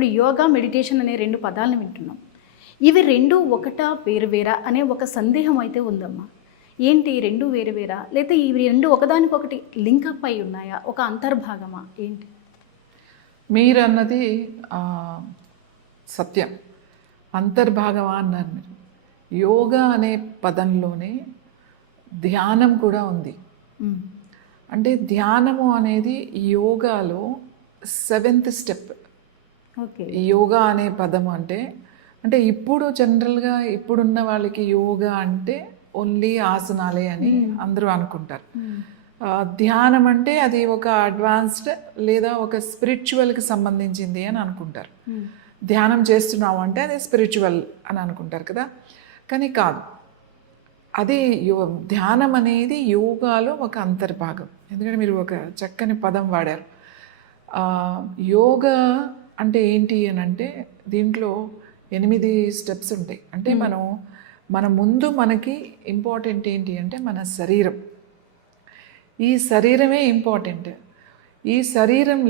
ఇప్పుడు యోగా, మెడిటేషన్ అనే 2 పదాలను వింటున్నాం. ఇవి 2 ఒకటా వేరు వేరా అనే ఒక సందేహం అయితే ఉందమ్మా. ఏంటి 2 వేరు వేరా? లేతే ఇవి 2 ఒకదానికొకటి లింకప్ అయి ఉన్నాయా? ఒక అంతర్భాగమా? ఏంటి? మీరన్నది సత్యం. అంతర్భాగమా అన్నారు మీరు. యోగా అనే పదంలోనే ధ్యానం కూడా ఉంది. అంటే ధ్యానము అనేది యోగాలో 7th స్టెప్. ఓకే. యోగా అనే పదం అంటే ఇప్పుడు జనరల్గా ఇప్పుడున్న వాళ్ళకి యోగా అంటే ఓన్లీ ఆసనాలే అని అందరూ అనుకుంటారు. ధ్యానం అంటే అది ఒక అడ్వాన్స్డ్ లేదా ఒక స్పిరిచువల్కి సంబంధించింది అని అనుకుంటారు. ధ్యానం చేస్తున్నావు అంటే అది స్పిరిచువల్ అని అనుకుంటారు కదా, కానీ కాదు. అది ధ్యానం అనేది యోగాలో ఒక అంతర్భాగం. ఎందుకంటే మీరు ఒక చక్కని పదం వాడారు. యోగా అంటే ఏంటి అని అంటే దీంట్లో 8 స్టెప్స్ ఉంటాయి. అంటే మన ముందు మనకి ఇంపార్టెంట్ ఏంటి అంటే మన శరీరం. ఈ శరీరమే ఇంపార్టెంట్. ఈ శరీరం